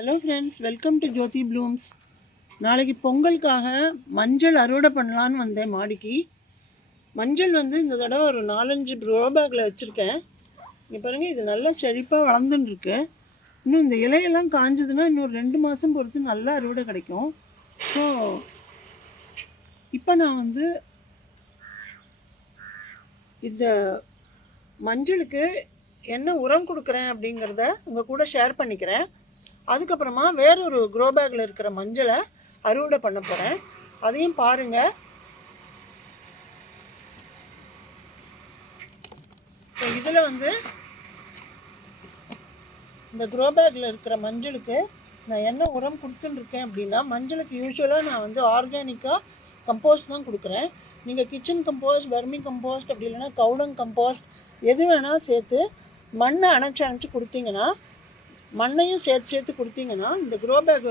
Hello friends, welcome to Jothi Blooms. நாளைக்கு பொங்கலுக்காக மஞ்சள் அறுவடை பண்ணலான்னு வந்தேன் மாடிக்கு. மஞ்சள் இந்த தடவை ஒரு 4-5 க்ரோ பேக்கில் வச்சுருக்கேன். இங்கே பாருங்கள், இது நல்லா செழிப்பாக வளர்ந்துட்டுருக்கு. இன்னும் இந்த இலையெல்லாம் காஞ்சதுன்னா இன்னொரு 2 மாதம் பொறுத்து நல்லா அறுவடை கிடைக்கும். ஸோ இப்போ நான் இந்த மஞ்சளுக்கு என்ன உரம் கொடுக்குறேன் அப்படிங்கிறத உங்கள் கூட ஷேர் பண்ணிக்கிறேன். அதுக்கப்புறமா வேறொரு க்ரோ பேக்கில் இருக்கிற மஞ்சளை அறுவடை பண்ண போகிறேன். அதையும் பாருங்கள். இதில் இந்த க்ரோ பேக்கில் இருக்கிற மஞ்சளுக்கு நான் என்ன உரம் கொடுத்துட்டுருக்கேன் அப்படின்னா, மஞ்சளுக்கு யூஸ்வலாக நான் ஆர்கானிக்காக கம்போஸ்ட் தான் கொடுக்குறேன். நீங்கள் கிச்சன் கம்போஸ்ட், வர்மி கம்போஸ்ட், அப்படி இல்லைன்னா கவுடங் கம்போஸ்ட் எது வேணால் சேர்த்து மண்ணை அணைச்சி கொடுத்தீங்கன்னா, மண்ணையும் சேர்த்து கொடுத்தீங்கன்னா, இந்த க்ரோ பேக்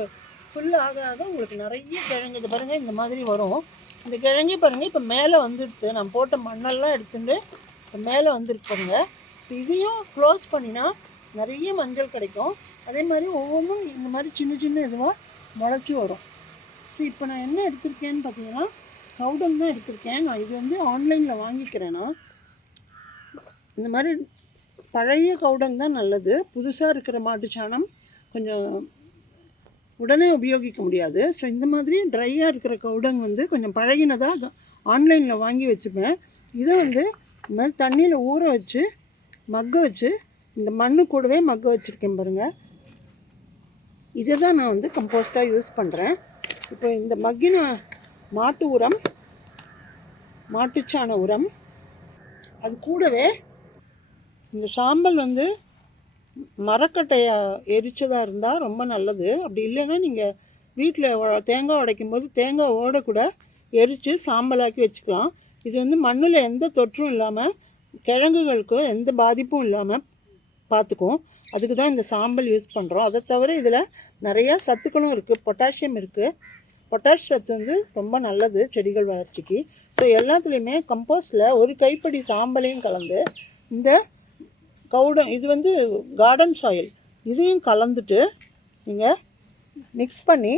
ஃபுல் ஆக உங்களுக்கு நிறைய கிழங்கு இது பாருங்கள் இந்த மாதிரி வரும். இந்த கிழங்கே பாருங்கள் இப்போ மேலே வந்துடுது. நான் போட்ட மண்ணெல்லாம் எடுத்துட்டு இப்போ மேலே வந்துருக்கு பாருங்கள். இப்போ இதையும் க்ளோஸ் பண்ணினா நிறைய மஞ்சள் கிடைக்கும். அதே மாதிரி ஒவ்வொன்றும் இந்த மாதிரி சின்ன சின்ன இதுவாக முளைச்சி வரும். ஸோ இப்போ நான் என்ன எடுத்திருக்கேன்னு பார்த்தீங்கன்னா, கவுடங் தான் எடுத்திருக்கேன். நான் இது ஆன்லைனில் வாங்கிக்கிறேன்னா, இந்த மாதிரி பழைய கவுடங் தான் நல்லது. புதுசாக இருக்கிற மாட்டு சாணம் கொஞ்சம் உடனே உபயோகிக்க முடியாது. ஸோ இந்த மாதிரி ட்ரையாக இருக்கிற கவுடங் கொஞ்சம் பழகினதாக ஆன்லைனில் வாங்கி வச்சுப்பேன். இதை இந்த மாதிரி தண்ணியில் ஊற வச்சு மக்க வச்சு இந்த மண்ணு கூடவே மக்க வச்சுருக்கேன் பாருங்கள். இதை தான் நான் கம்போஸ்ட்டாக யூஸ் பண்ணுறேன். இப்போ இந்த மக்கின மாட்டு உரம், மாட்டுச்சாண உரம், அது கூடவே இந்த சாம்பல் மரக்கட்டையை எரிச்சதாக இருந்தால் ரொம்ப நல்லது. அப்படி இல்லைன்னா நீங்கள் வீட்டில் தேங்காய் உடைக்கும் போது தேங்காய் ஓட கூட எரித்து சாம்பலாக்கி வச்சுக்கலாம். இது மண்ணில் எந்த தொற்றும் இல்லாமல், கிழங்குகளுக்கு எந்த பாதிப்பும் இல்லாமல் பார்த்துக்கும். அதுக்கு தான் இந்த சாம்பல் யூஸ் பண்ணுறோம். அதை தவிர இதில் நிறையா சத்துக்களும் இருக்குது. பொட்டாசியம் இருக்குது. பொட்டாஷ் சத்து ரொம்ப நல்லது செடிகள் வளர்ச்சிக்கு. ஸோ எல்லாத்துலேயுமே கம்போஸ்டில் ஒரு கைப்பிடி சாம்பலையும் கலந்து, இந்த கவுடம் இது கார்டன் சாயில் இதையும் கலந்துட்டு நீங்கள் மிக்ஸ் பண்ணி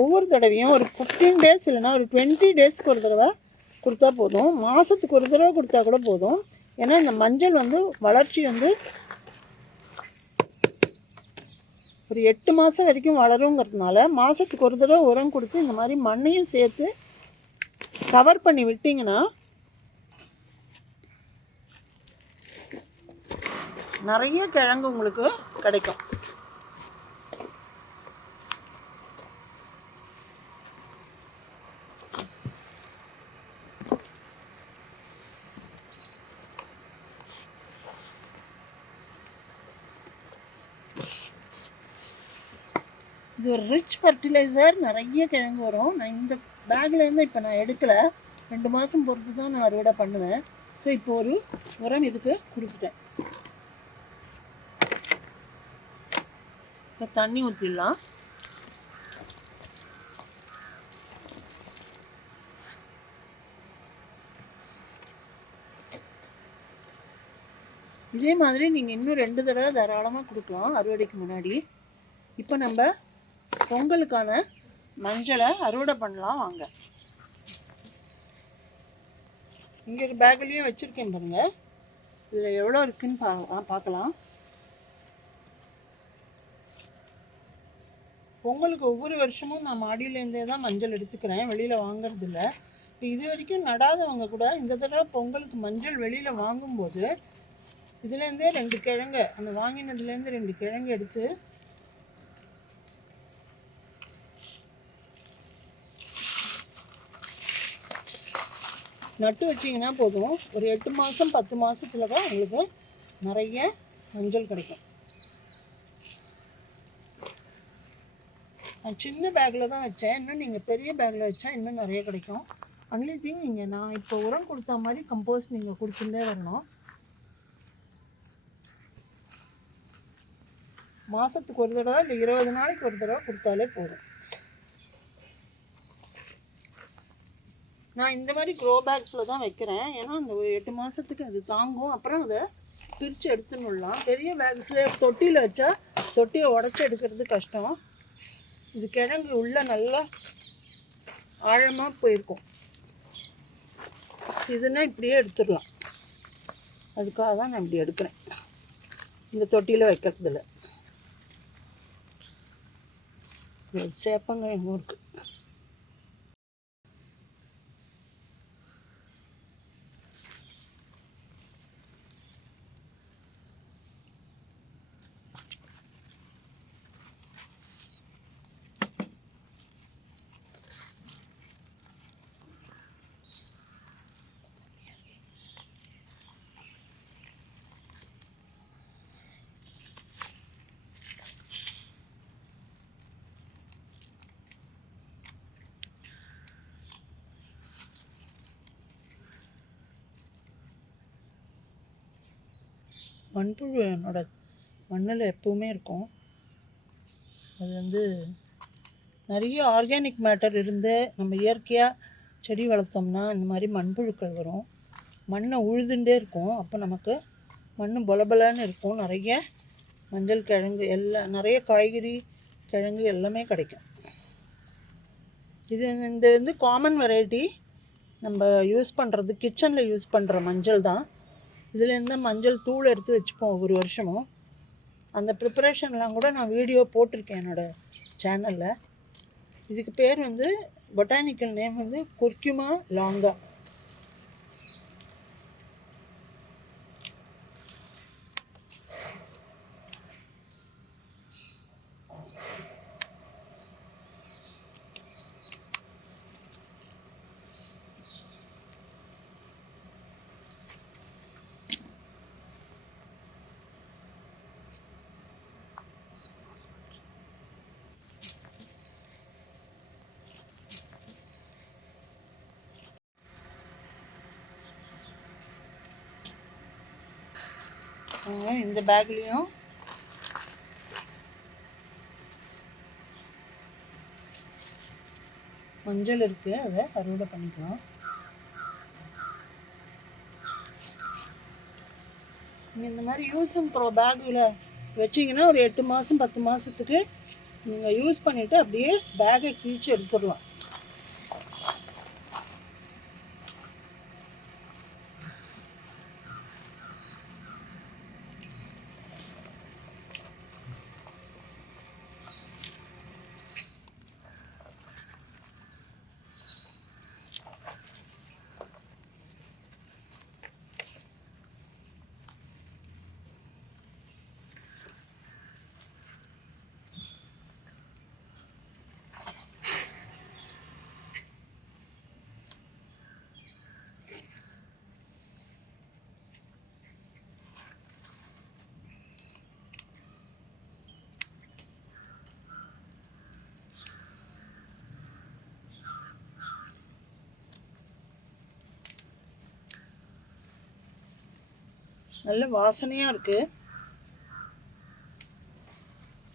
ஒவ்வொரு தடவையும் ஒரு 15 டேஸ் இல்லைனா ஒரு 20 டேஸ்க்கு ஒரு தடவை கொடுத்தா போதும். மாதத்துக்கு ஒரு தடவை கொடுத்தா கூட போதும். ஏன்னா இந்த மஞ்சள் வளர்ச்சி ஒரு 8 மாதம் வரைக்கும் வளருங்கிறதுனால மாதத்துக்கு ஒரு தடவை உரம் கொடுத்து இந்த மாதிரி மண்ணையும் சேர்த்து கவர் பண்ணி விட்டிங்கன்னா நிறைய கிழங்கு உங்களுக்கு கிடைக்கும். இது ஒரு ரிச் ஃபர்டிலைசர். நிறைய கிழங்கு வரும். நான் இந்த பேக்லேருந்து இப்போ நான் எடுக்கலை. 2 மாதம் பொறுத்து தான் நான் அறுவடை பண்ணுவேன். ஸோ இப்போ ஒரு உரம் இதுக்கு கொடுத்துட்டேன். இப்போ தண்ணி ஊற்றிடலாம். இதே மாதிரி நீங்கள் இன்னும் 2 தடவை தாராளமாக கொடுக்கலாம் அறுவடைக்கு முன்னாடி. இப்போ நம்ம பொங்கலுக்கான மஞ்சளை அறுவடை பண்ணலாம் வாங்க. இங்கே ஒரு பேக்லேயும் வச்சுருக்கேன் பாருங்கள். இதில் எவ்வளோ இருக்குதுன்னு பார்க்கலாம். பொங்கலுக்கு ஒவ்வொரு வருஷமும் நான் மாடியிலேருந்தே தான் மஞ்சள் எடுத்துக்கிறேன், வெளியில் வாங்கிறதில்ல. இப்போ இது வரைக்கும் நடாதவங்க கூட இந்த தடவை பொங்கலுக்கு மஞ்சள் வெளியில் வாங்கும்போது இதுலேருந்தே 2 கிழங்கு, அந்த வாங்கினதுலேருந்து 2 கிழங்கு எடுத்து நட்டு வச்சிங்கன்னா போதும். ஒரு 8 மாதம் 10 மாதத்துல தான் உங்களுக்கு நிறைய மஞ்சள் கிடைக்கும். நான் சின்ன பேக்கில் தான் வச்சேன். இன்னும் நீங்கள் பெரிய பேக்கில் வச்சா இன்னும் நிறைய கிடைக்கும். ஒன்லி திங் நான் இப்போ உரம் கொடுத்த மாதிரி கம்போஸ்ட் நீங்கள் கொடுத்துட்டே வரணும். மாதத்துக்கு ஒரு தடவை இல்லை 20 நாளைக்கு ஒரு தடவை கொடுத்தாலே போதும். நான் இந்த மாதிரி க்ரோ பேக்ஸில் தான் வைக்கிறேன். ஏன்னா அந்த ஒரு 8 மாதத்துக்கு அது தாங்கும். அப்புறம் அதை பிரித்து எடுத்துன்னுடலாம். பெரிய பேக்ஸில் தொட்டியில் வச்சா தொட்டியை உடச்சி எடுக்கிறது கஷ்டம். இது கிழங்கு உள்ளே நல்லா ஆழமாக போயிருக்கும். இதுன்னா இப்படியே எடுத்துடலாம். அதுக்காக தான் நான் இப்படி எடுக்கிறேன், இந்த தொட்டியில் வைக்கிறதுல. சேப்பங்க எங்கள் ஊருக்கு. மண்புழு என்னோட மண்ணில் எப்பவுமே இருக்கும். அது வந்து நிறைய ஆர்கானிக் மேட்டர் இருந்து நம்ம இயற்கையாக செடி வளர்த்தோம்னா இந்த மாதிரி மண்புழுக்கள் வரும். மண்ணை உழுதுண்டே இருக்கும். அப்போ நமக்கு மண் பொலபலன்னு இருக்கும். நிறைய மஞ்சள் கிழங்கு எல்லாம், நிறைய காய்கறி கிழங்கு எல்லாமே கிடைக்கும். இது இந்த வந்து காமன் வெரைட்டி. நம்ம யூஸ் பண்ணுறது கிச்சனில் யூஸ் பண்ணுற மஞ்சள் தான். இதுலேருந்து மஞ்சள் தூள் எடுத்து வச்சுப்போம் ஒவ்வொரு வருஷமும். அந்த ப்ரிப்பரேஷன்லாம் கூட நான் வீடியோ போட்டிருக்கேன் என்னோடய சேனலில். இதுக்கு பேர் வந்து பொட்டானிக்கல் நேம் வந்து குர்குமா லாங்கா. இந்த பேக்லேயும் மஞ்சள் இருக்குது, அதை அறுவடை பண்ணிக்கலாம். நீங்கள் இந்த மாதிரி யூஸ் அண்ட் த்ரோ பேக்கில் வச்சிங்கன்னா ஒரு 8 மாதம் 10 மாதத்துக்கு நீங்கள் யூஸ் பண்ணிவிட்டு அப்படியே பேக்கை கிழிச்சு எடுத்துடலாம். நல்ல வாசனையாக இருக்குது.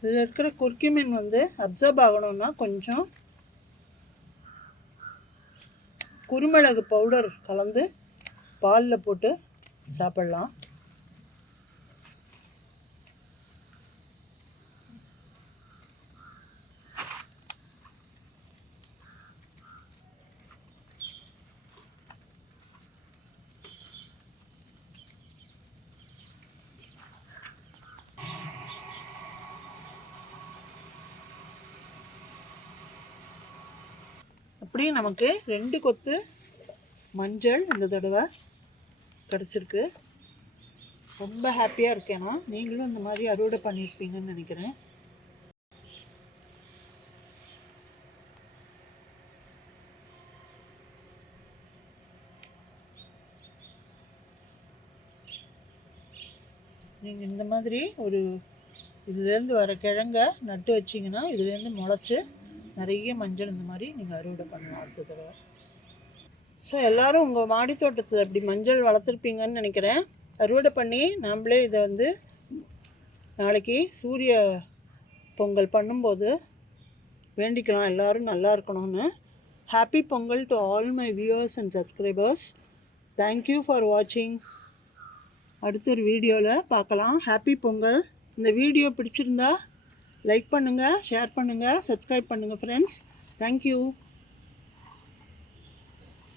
இதில் இருக்கிற குர்குமின் வந்து அப்சர்வ் ஆகணும்னா கொஞ்சம் குருமிளகு பவுடர் கலந்து பாலில் போட்டு சாப்பிட்லாம். அப்படி நமக்கு 2 கொத்து மஞ்சள் இந்த தடவை கிடச்சிருக்கு. ரொம்ப ஹாப்பியாக இருக்கேன்னா நீங்களும் இந்த மாதிரி அறுவடை பண்ணியிருப்பீங்கன்னு நினைக்கிறேன். நீங்கள் இந்த மாதிரி ஒரு இதுலேருந்து வர கிழங்க நட்டு வச்சிங்கன்னா இதுலேருந்து முளைச்சி நிறைய மஞ்சள் இந்த மாதிரி நீங்கள் அறுவடை பண்ணலாம் அடுத்த தடவை. ஸோ எல்லோரும் உங்கள் மாடி தோட்டத்தில் இப்படி மஞ்சள் வளர்த்துருப்பீங்கன்னு நினைக்கிறேன். அறுவடை பண்ணி நம்மளே இதை வந்து நாளைக்கு சூரிய பொங்கல் பண்ணும்போது வேண்டிக்கலாம் எல்லோரும் நல்லா இருக்கணும்னு. Happy Pongal to all my viewers and subscribers. Thank you for வாட்சிங். அடுத்த ஒரு வீடியோவில் பார்க்கலாம். ஹாப்பி பொங்கல். இந்த வீடியோ பிடிச்சிருந்தா லைக் பண்ணுங்கள், ஷேர் பண்ணுங்கள், சப்ஸ்கிரைப் பண்ணுங்கள் ஃப்ரெண்ட்ஸ். தேங்க்யூ.